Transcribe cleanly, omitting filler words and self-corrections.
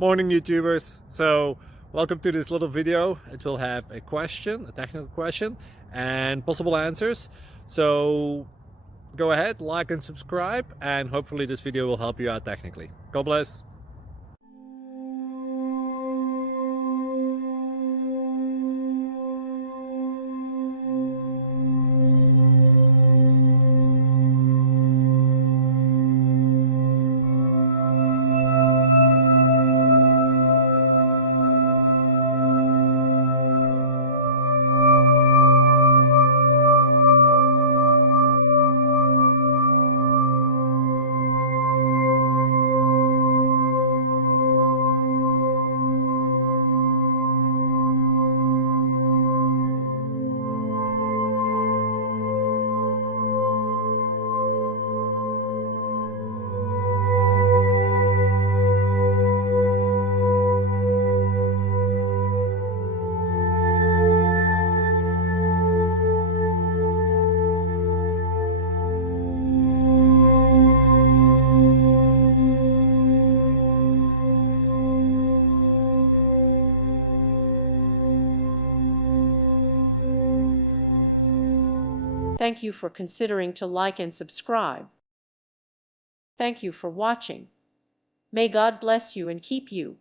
Morning YouTubers. So welcome to this little video. It will have a question, a technical question, and possible answers. So go ahead, like and subscribe, and hopefully this video will help you out technically. God bless. Thank you for considering to like and subscribe. Thank you for watching. May God bless you and keep you.